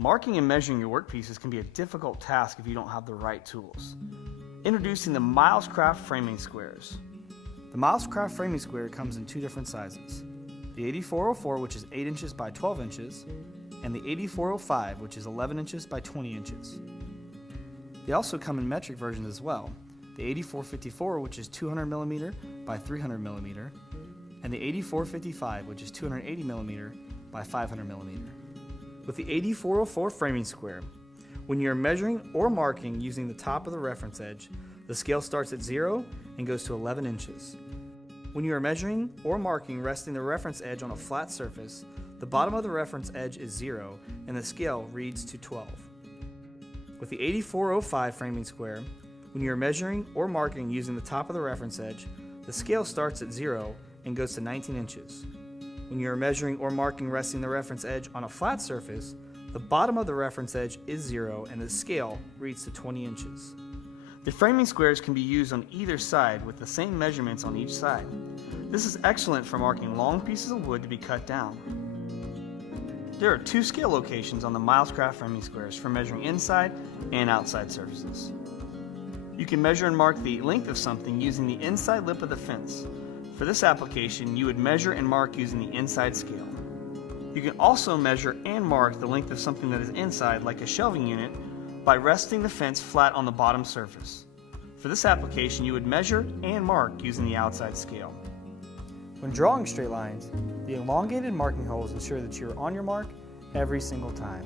Marking and measuring your workpieces can be a difficult task if you don't have the right tools. Introducing the Milescraft Framing Squares. The Milescraft Framing Square comes in two different sizes. The 8404, which is 8 inches by 12 inches, and the 8405, which is 11 inches by 20 inches. They also come in metric versions as well. The 8454, which is 200 millimeter by 300 millimeter, and the 8455, which is 280 millimeter by 500 millimeter. With the 8404 framing square, when you're measuring or marking using the top of the reference edge, the scale starts at 0 and goes to 11 inches. When you are measuring or marking resting the reference edge on a flat surface, the bottom of the reference edge is 0 and the scale reads to 12. With the 8405 framing square, when you are measuring or marking using the top of the reference edge, the scale starts at 0 and goes to 19 inches. When you are measuring or marking resting the reference edge on a flat surface, the bottom of the reference edge is 0 and the scale reads to 20 inches. The framing squares can be used on either side with the same measurements on each side. This is excellent for marking long pieces of wood to be cut down. There are two scale locations on the Milescraft framing squares for measuring inside and outside surfaces. You can measure and mark the length of something using the inside lip of the fence. For this application, you would measure and mark using the inside scale. You can also measure and mark the length of something that is inside, like a shelving unit, by resting the fence flat on the bottom surface. For this application, you would measure and mark using the outside scale. When drawing straight lines, the elongated marking holes ensure that you are on your mark every single time.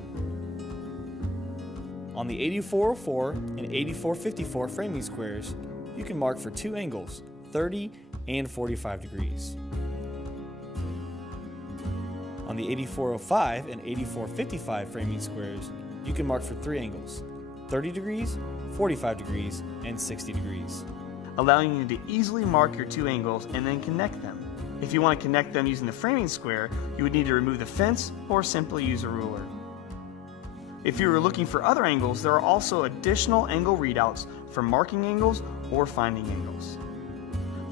On the 8404 and 8454 framing squares, you can mark for two angles, 30 and 45 degrees. On the 8405 and 8455 framing squares, you can mark for three angles, 30 degrees, 45 degrees, and 60 degrees, allowing you to easily mark your two angles and then connect them. If you want to connect them using the framing square, you would need to remove the fence or simply use a ruler. If you were looking for other angles, there are also additional angle readouts for marking angles or finding angles.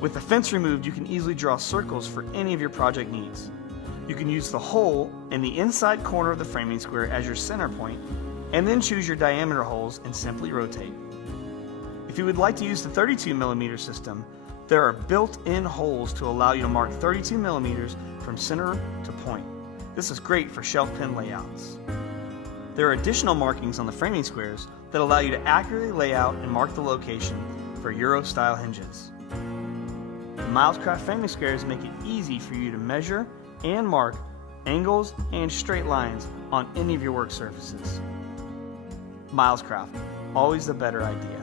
With the fence removed, you can easily draw circles for any of your project needs. You can use the hole in the inside corner of the framing square as your center point, and then choose your diameter holes and simply rotate. If you would like to use the 32 millimeter system, there are built-in holes to allow you to mark 32 millimeters from center to point. This is great for shelf pin layouts. There are additional markings on the framing squares that allow you to accurately lay out and mark the location for Euro-style hinges. The Milescraft framing squares make it easy for you to measure and mark angles and straight lines on any of your work surfaces. Milescraft, always the better idea.